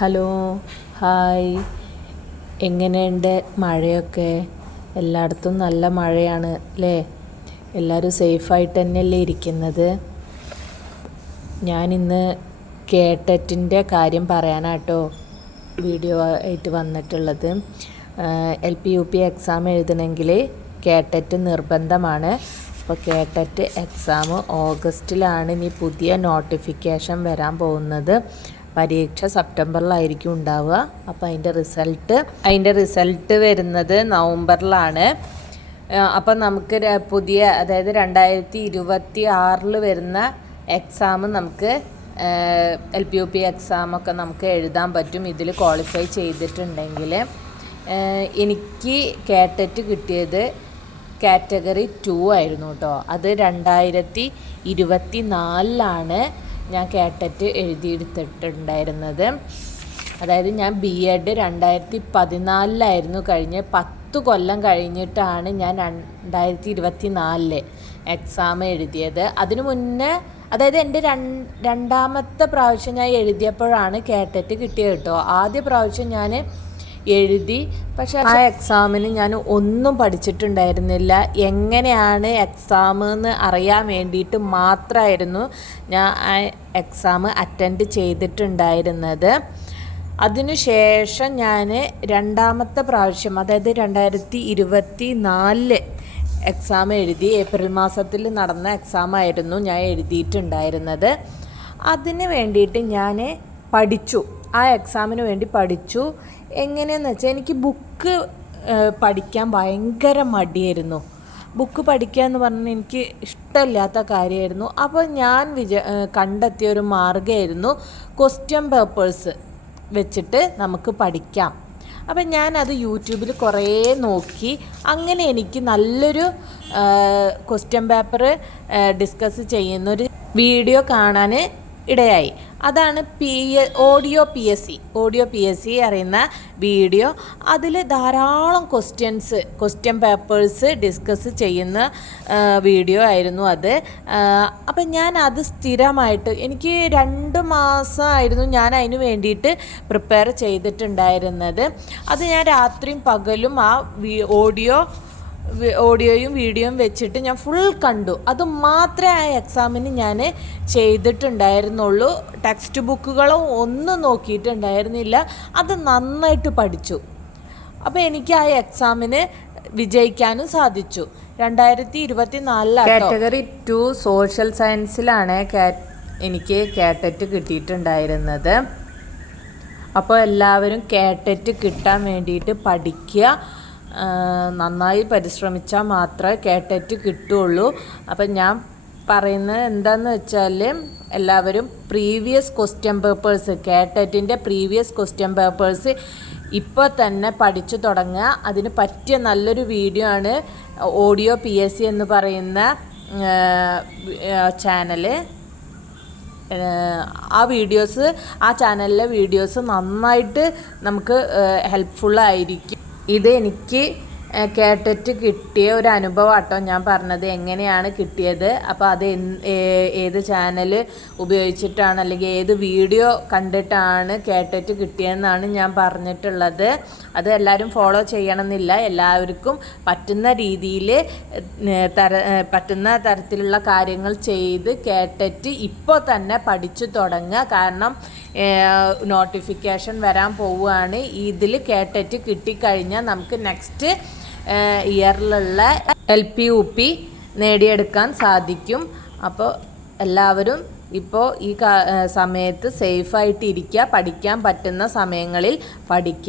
Hello, hi. എങ്ങനെയുണ്ട് മഴയൊക്കെ? എല്ലായിടത്തും നല്ല മഴയാണ് അല്ലേ? എല്ലാവരും സേഫായിട്ട് തന്നെയല്ലേ ഇരിക്കുന്നത്? ഞാനിന്ന് കേട്ടറ്റിൻ്റെ കാര്യം പറയാനാട്ടോ വീഡിയോ ആയിട്ട് വന്നിട്ടുള്ളത്. LP UP എക്സാം എഴുതണമെങ്കിൽ കേട്ടറ്റ് നിർബന്ധമാണ്. അപ്പോൾ കേട്ടറ്റ് എക്സാം ഓഗസ്റ്റിലാണ് ഇനി പുതിയ നോട്ടിഫിക്കേഷൻ വരാൻ പോകുന്നത്. പരീക്ഷ സെപ്റ്റംബറിലായിരിക്കും ഉണ്ടാവുക. അപ്പോൾ അതിൻ്റെ റിസൾട്ട് വരുന്നത് നവംബറിലാണ്. അപ്പം നമുക്ക് പുതിയ, അതായത് 2026 വരുന്ന എക്സാം നമുക്ക് LP UP എക്സാമൊക്കെ നമുക്ക് എഴുതാൻ പറ്റും ഇതിൽ ക്വാളിഫൈ ചെയ്തിട്ടുണ്ടെങ്കിൽ. എനിക്ക് കേട്ടറ്റ് കിട്ടിയത് കാറ്റഗറി 2 ആയിരുന്നു കേട്ടോ. അത് 2024 ഞാൻ കേട്ടറ്റ് എഴുതിയെടുത്തിട്ടുണ്ടായിരുന്നത്. അതായത് ഞാൻ BEd 2014 കഴിഞ്ഞ് 10 കൊല്ലം കഴിഞ്ഞിട്ടാണ് ഞാൻ 2024 എക്സാം എഴുതിയത്. അതിനു മുന്നേ, അതായത് എൻ്റെ രണ്ടാമത്തെ പ്രാവശ്യം ഞാൻ എഴുതിയപ്പോഴാണ് കേട്ടറ്റ് കിട്ടിയത് കേട്ടോ. ആദ്യ പ്രാവശ്യം ഞാൻ എഴുതി, പക്ഷേ ആ എക്സാമിന് ഞാൻ ഒന്നും പഠിച്ചിട്ടുണ്ടായിരുന്നില്ല. എങ്ങനെയാണ് എക്സാം എന്ന് അറിയാൻ വേണ്ടിയിട്ട് മാത്രമായിരുന്നു ഞാൻ ആ എക്സാം അറ്റൻഡ് ചെയ്തിട്ടുണ്ടായിരുന്നത്. അതിനുശേഷം ഞാൻ രണ്ടാമത്തെ പ്രാവശ്യം, അതായത് 2024 എക്സാം എഴുതി. ഏപ്രിൽ മാസത്തിൽ നടന്ന എക്സാമായിരുന്നു ഞാൻ എഴുതിയിട്ടുണ്ടായിരുന്നത്. അതിന് വേണ്ടിയിട്ട് ഞാൻ പഠിച്ചു, ആ എക്സാമിന് വേണ്ടി പഠിച്ചു. എങ്ങനെയെന്ന് വെച്ചാൽ, എനിക്ക് ബുക്ക് പഠിക്കാൻ ഭയങ്കര മടിയായിരുന്നു. ബുക്ക് പഠിക്കുക എന്ന് പറഞ്ഞാൽ എനിക്ക് ഇഷ്ടമില്ലാത്ത കാര്യമായിരുന്നു. അപ്പോൾ ഞാൻ കണ്ടെത്തിയ ഒരു മാർഗ്ഗമായിരുന്നു ക്വസ്റ്റ്യൻ പേപ്പേഴ്സ് വെച്ചിട്ട് നമുക്ക് പഠിക്കാം. അപ്പം ഞാനത് യൂട്യൂബിൽ കുറേ നോക്കി. അങ്ങനെ എനിക്ക് നല്ലൊരു ക്വസ്റ്റ്യൻ പേപ്പർ ഡിസ്കസ് ചെയ്യുന്നൊരു വീഡിയോ കാണാൻ ഇടയായി. അതാണ് ഓഡിയോ PSC അറിയുന്ന വീഡിയോ. അതിൽ ധാരാളം ക്വസ്റ്റ്യൻ പേപ്പേഴ്സ് ഡിസ്കസ് ചെയ്യുന്ന വീഡിയോ ആയിരുന്നു അത്. അപ്പം ഞാൻ അത് സ്ഥിരമായിട്ട്, എനിക്ക് 2 മാസമായിരുന്നു ഞാൻ അതിന് വേണ്ടിയിട്ട് പ്രിപ്പയർ ചെയ്തിട്ടുണ്ടായിരുന്നത്. അത് ഞാൻ രാത്രിയും പകലും ആ ഓഡിയോയും വീഡിയോയും വെച്ചിട്ട് ഞാൻ ഫുൾ കണ്ടു. അത് മാത്രമേ ആ എക്സാമിന് ഞാൻ ചെയ്തിട്ടുണ്ടായിരുന്നുള്ളൂ. ടെക്സ്റ്റ് ബുക്കുകളോ ഒന്നും നോക്കിയിട്ടുണ്ടായിരുന്നില്ല. അത് നന്നായിട്ട് പഠിച്ചു. അപ്പോൾ എനിക്ക് ആ എക്സാമിന് വിജയിക്കാനും സാധിച്ചു. 2024 കാറ്റഗറി 2 സോഷ്യൽ സയൻസിലാണ് എനിക്ക് കേട്ടറ്റ് കിട്ടിയിട്ടുണ്ടായിരുന്നത്. അപ്പോൾ എല്ലാവരും കേട്ടറ്റ് കിട്ടാൻ വേണ്ടിയിട്ട് പഠിക്കുക. നന്നായി പരിശ്രമിച്ചാൽ മാത്രമേ കേട്ടറ്റ് കിട്ടുകയുള്ളൂ. അപ്പം ഞാൻ പറയുന്നത് എന്താണെന്ന് വെച്ചാൽ, എല്ലാവരും പ്രീവിയസ് ക്വസ്റ്റ്യൻ പേപ്പേഴ്സ്, കേട്ടറ്റിൻ്റെ പ്രീവിയസ് ക്വസ്റ്റ്യൻ പേപ്പേഴ്സ് ഇപ്പോൾ തന്നെ പഠിച്ചു തുടങ്ങുക. അതിന് പറ്റിയ നല്ലൊരു വീഡിയോ ആണ് ഓഡിയോ PSC എന്ന് പറയുന്ന ചാനല്. ആ ചാനലിലെ വീഡിയോസ് നന്നായിട്ട് നമുക്ക് ഹെൽപ്ഫുള്ളായിരിക്കും. ഇത് എനിക്ക് കേട്ടറ്റ് കിട്ടിയ ഒരു അനുഭവം ആട്ടോ ഞാൻ പറഞ്ഞത്, എങ്ങനെയാണ് കിട്ടിയത്. അപ്പോൾ അത് ഏത് ചാനൽ ഉപയോഗിച്ചിട്ടാണ്, അല്ലെങ്കിൽ ഏത് വീഡിയോ കണ്ടിട്ടാണ് കേട്ടറ്റ് കിട്ടിയതെന്നാണ് ഞാൻ പറഞ്ഞിട്ടുള്ളത്. അത് എല്ലാവരും ഫോളോ ചെയ്യണമെന്നില്ല. എല്ലാവർക്കും പറ്റുന്ന രീതിയിൽ പറ്റുന്ന തരത്തിലുള്ള കാര്യങ്ങൾ ചെയ്ത് കേട്ടറ്റ് ഇപ്പോൾ തന്നെ പഠിച്ചു തുടങ്ങുക. കാരണം നോട്ടിഫിക്കേഷൻ വരാൻ പോവുകയാണ്. ഇതിൽ കേട്ടറ്റ് കിട്ടിക്കഴിഞ്ഞാൽ നമുക്ക് നെക്സ്റ്റ് ഇയറിലുള്ള LP UP നേടിയെടുക്കാൻ സാധിക്കും. അപ്പോൾ എല്ലാവരും ഇപ്പോൾ ഈ സമയത്ത് സേഫായിട്ടിരിക്കുക. പഠിക്കാൻ പറ്റുന്ന സമയങ്ങളിൽ പഠിക്കുക.